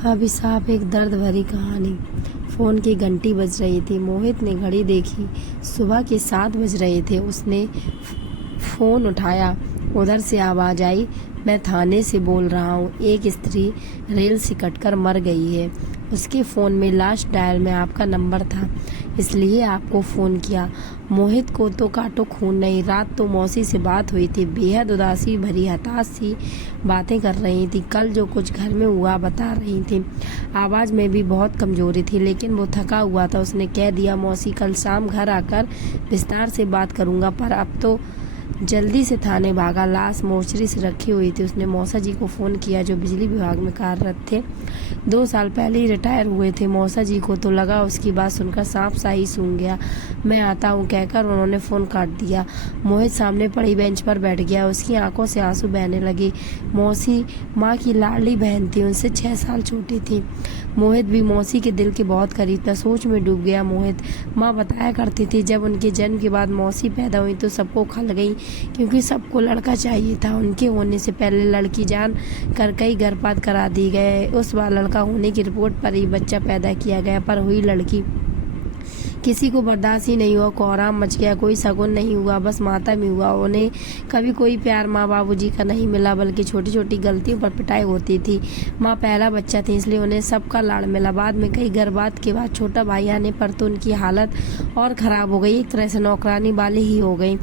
अभिशाप एक दर्द भरी कहानी। फ़ोन की घंटी बज रही थी। मोहित ने घड़ी देखी। सुबह के 7 बज रहे थे। उसने फ़ोन उठाया। उधर से आवाज़ आई, मैं थाने से बोल रहा हूँ। एक स्त्री रेल से कटकर मर गई है। उसके फ़ोन में लास्ट डायल में आपका नंबर था, इसलिए आपको फ़ोन किया। मोहित को तो काटो खून नहीं। रात तो मौसी से बात हुई थी। बेहद उदासी भरी हताश सी बातें कर रही थी। कल जो कुछ घर में हुआ बता रही थी। आवाज़ में भी बहुत कमज़ोरी थी, लेकिन वो थका हुआ था। उसने कह दिया, मौसी कल शाम घर आकर विस्तार से बात करूँगा। पर अब तो जल्दी से थाने भागा। लाश मोर्चरी से रखी हुई थी। उसने मौसा जी को फ़ोन किया, जो बिजली विभाग में कार्यरत थे। 2 साल पहले ही रिटायर हुए थे। मौसा जी को तो लगा उसकी बात सुनकर सांप सा ही सूंघ गया। मैं आता हूँ कहकर उन्होंने फ़ोन काट दिया। मोहित सामने पड़ी बेंच पर बैठ गया। उसकी आंखों से आंसू बहने लगे। मौसी माँ की लाडली बहन थी, उनसे 6 साल छोटी थी। मोहित भी मौसी के दिल के बहुत करीब था। सोच में डूब गया मोहित। माँ बताया करती थी, जब उनके जन्म के बाद मौसी पैदा हुई तो सबको खल गई, क्योंकि सबको लड़का चाहिए था। उनके होने से पहले लड़की जान कर कई गर्भपात करा दी गए। उस बार लड़का होने की रिपोर्ट पर ही बच्चा पैदा किया गया, पर हुई लड़की। किसी को बर्दाश्त ही नहीं हुआ। कोहराम मच गया। कोई शगुन नहीं हुआ, बस मातम ही हुआ। उन्हें कभी कोई प्यार माँ बाबूजी का नहीं मिला, बल्कि छोटी छोटी गलतियों पर पिटाई होती थी। माँ पहला बच्चा थी, इसलिए उन्हें सबका लाड़ मिला। बाद में कई गर्भपात के बाद छोटा भाई आने पर तो उनकी हालत और ख़राब हो गई। एक तरह से नौकरानी वाली ही हो गई।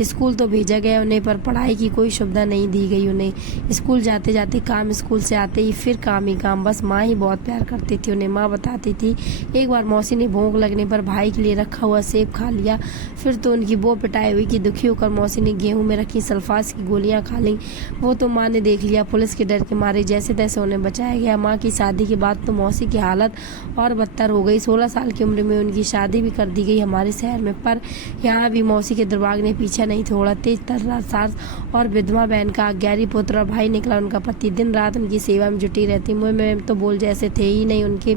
स्कूल तो भेजा गया उन्हें, पर पढ़ाई की कोई सुविधा नहीं दी गई उन्हें। स्कूल जाते जाते काम, स्कूल से आते ही फिर काम ही काम। बस माँ ही बहुत प्यार करती थी उन्हें। माँ बताती थी, एक बार मौसी ने भूख लगने पर भाई के लिए रखा हुआ सेब खा लिया। फिर तो उनकी वो पिटाई हुई कि दुखी होकर मौसी ने गेहूं में रखी सल्फास की गोलियां खा ली। वो तो माँ ने देख लिया। पुलिस के डर के मारे जैसे तैसे उन्हें बचाया गया। माँ की शादी के बाद तो मौसी की हालत और बदतर हो गई। 16 साल की उम्र में उनकी शादी भी कर दी गई हमारे शहर में। पर यहाँ भी मौसी के दुर्भाग्य ने पीछा नहीं छोड़ा। तेज तर्रार सास और विधवा बहन का अज्ञानी पुत्र और भाई निकला उनका पति। दिन रात उनकी सेवा में जुटी रहती। मुँह में तो बोल जैसे थे ही नहीं। उनके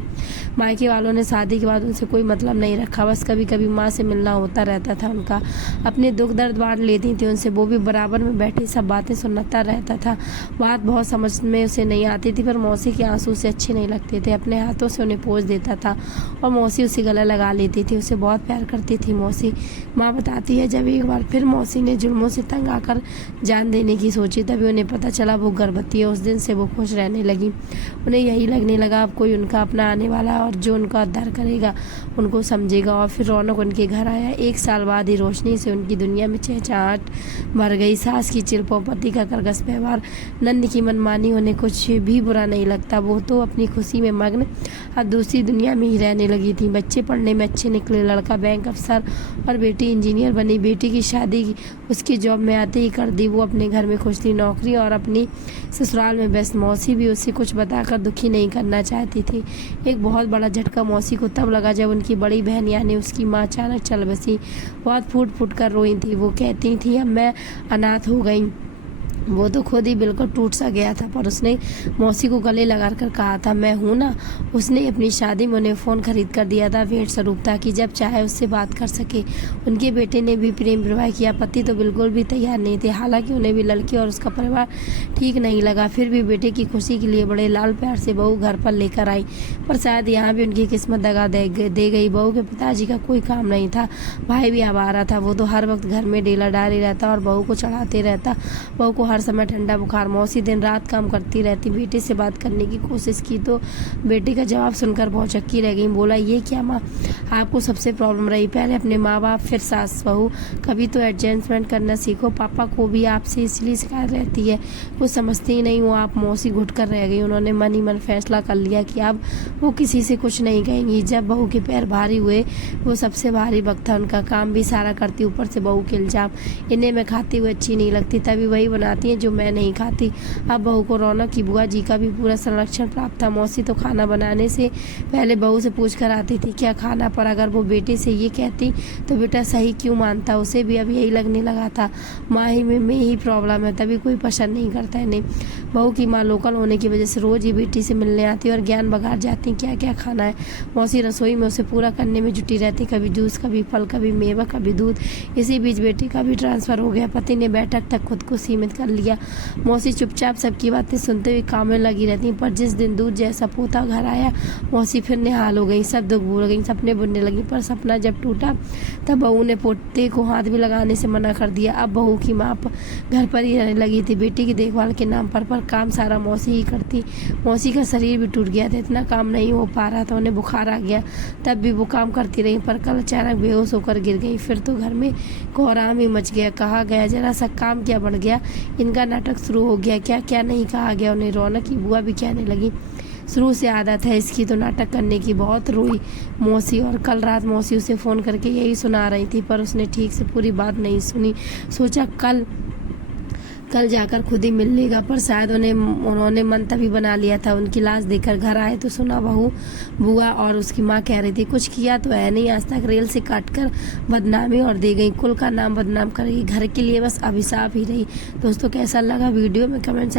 मायके वालों ने शादी के बाद उनसे कोई मतलब नहीं रखा। बस कभी कभी माँ से मिलना होता रहता था उनका। अपने दुख दर्द बांट लेती थी उनसे। वो भी बराबर में बैठी सब बातें सुनता रहता था। बात बहुत समझ में उसे नहीं आती थी, पर मौसी के आंसू उसे अच्छे नहीं लगते थे। अपने हाथों से उन्हें पोंछ देता था और मौसी उसे गला लगा लेती थी। उसे बहुत प्यार करती थी मौसी। माँ बताती है, जब एक बार फिर मौसी ने जुल्मों से तंग आकर जान देने की सोची, तभी उन्हें पता चला वो गर्भवती है। उस दिन से वो खुश रहने लगी। उन्हें यही लगने लगा अब कोई उनका अपना आने वाला है, और जो उनका उद्धार करेगा, उनको समझेगा। और फिर रौनक उनके घर आया। 1 साल बाद ही रोशनी से उनकी दुनिया में चहचहाट भर गई। सास की चिल्पों, पति का करकस व्यवहार, नंद की मनमानी उन्हें कुछ भी बुरा नहीं लगता। वो तो अपनी खुशी में मग्न अब दूसरी दुनिया में ही रहने लगी थी। बच्चे पढ़ने में अच्छे निकले। लड़का बैंक अफसर और बेटी इंजीनियर बनी। बेटी की शादी उसकी जॉब में आते ही कर दी। वो अपने घर में खुश थी, नौकरी और अपनी ससुराल में व्यस्त। मौसी भी उसे कुछ बताकर दुखी नहीं करना चाहती थी। एक बहुत बड़ा झटका मौसी को तब लगा जब उनकी बड़ी बहन यानी उसकी माँ अचानक चल बसी। बहुत फूट फूट कर रोई थी। वो कहती थी, अब मैं अनाथ हो गई। वो तो खुद ही बिल्कुल टूट सा गया था, पर उसने मौसी को गले लगाकर कहा था, मैं हूँ ना। उसने अपनी शादी में उन्हें फ़ोन खरीद कर दिया था भेंट स्वरूप, ताकि जब चाहे उससे बात कर सके। उनके बेटे ने भी प्रेम विवाह किया। पति तो बिल्कुल भी तैयार नहीं थे। हालांकि उन्हें भी लड़की और उसका परिवार ठीक नहीं लगा। फिर भी बेटे की खुशी के लिए बड़े लाल प्यार से बहू घर पर लेकर आई। पर शायद यहाँ भी उनकी किस्मत दगा दे गई। बहू के पिताजी का कोई काम नहीं था। भाई भी आवारा था। वो तो हर वक्त घर में डेला डाले रहता और बहू को चढ़ाते रहता। बहू को हर समय ठंडा बुखार। मौसी दिन रात काम करती रहती। बेटे से बात करने की कोशिश की तो बेटे का जवाब सुनकर भौचक्की रह गई। बोला, ये क्या माँ, आपको सबसे प्रॉब्लम रही। पहले अपने माँ बाप, फिर सास बहू। कभी तो एडजस्टमेंट करना सीखो। पापा को भी आपसे इसलिए शिकायत रहती है, कुछ समझती ही नहीं हो आप। मौसी घुट कर रह गई। उन्होंने मन ही मन फैसला कर लिया कि अब वो किसी से कुछ नहीं कहेंगी। जब बहू के पैर भारी हुए, वो सबसे भारी वक्त था उनका। काम भी सारा करती, ऊपर से बहू के इल्जाम। इन्हें मैं खाती हुई अच्छी नहीं लगती, तभी वही बनाती है जो मैं नहीं खाती। अब बहू को रौनक की बुआ जी का भी पूरा संरक्षण प्राप्त था। मौसी तो खाना बनाने से पहले बहू से पूछ कर आती थी क्या खाना, पर अगर वो बेटे से ये कहती तो बेटा सही क्यों मानता। उसे भी अब यही लगने लगा था, माँ ही में ही प्रॉब्लम है, तभी कोई पसंद नहीं करता इन्हें। बहू की माँ लोकल होने की वजह से रोज ही बेटी से मिलने आती और ज्ञान बघार जाती क्या क्या खाना है। मौसी रसोई में उसे पूरा करने में जुटी रहती। कभी जूस, कभी फल, कभी मेवा, कभी दूध। इसी बीच बेटी का भी ट्रांसफर हो गया। पति ने बैठक तक खुद को सीमित कर लिया। मौसी चुपचाप सबकी बातें सुनते हुए काम में लगी रहती, पर जिस दिन दूध जैसा पोता घर आया, मौसी फिर निहाल हो गई, सब दुख भूल गई, सपने बुनने लगी। पर सपना जब टूटा तब बहू ने पोते को हाथ भी लगाने से मना कर दिया। अब बहू की माँ घर पर ही रहने लगी थी, बेटी की देखभाल के नाम पर काम सारा मौसी ही करती। मौसी का शरीर भी टूट गया था, इतना काम नहीं हो पा रहा था, उन्हें बुखार आ गया, तब भी वो काम करती रही, पर कल अचानक बेहोश होकर गिर गई। फिर तो घर में कोहराम ही मच गया। कहा गया जरा सा काम क्या बढ़ गया, इनका नाटक शुरू हो गया। क्या क्या नहीं कहा गया उन्हें। रौनक की बुआ भी कहने लगी, शुरू से आदत है इसकी तो नाटक करने की। बहुत रोई मौसी, और कल रात मौसी उसे फ़ोन करके यही सुना रही थी, पर उसने ठीक से पूरी बात नहीं सुनी। सोचा कल जाकर खुद ही मिल लेगा, पर शायद उन्होंने मन तभी बना लिया था। उनकी लाश देखकर घर आए तो सुना बुआ और उसकी माँ कह रही थी, कुछ किया तो है नहीं, आज तक रेल से काटकर बदनामी और दे गई, कुल का नाम बदनाम करेगी, घर के लिए बस अभिशाप ही रही। दोस्तों कैसा लगा वीडियो में कमेंट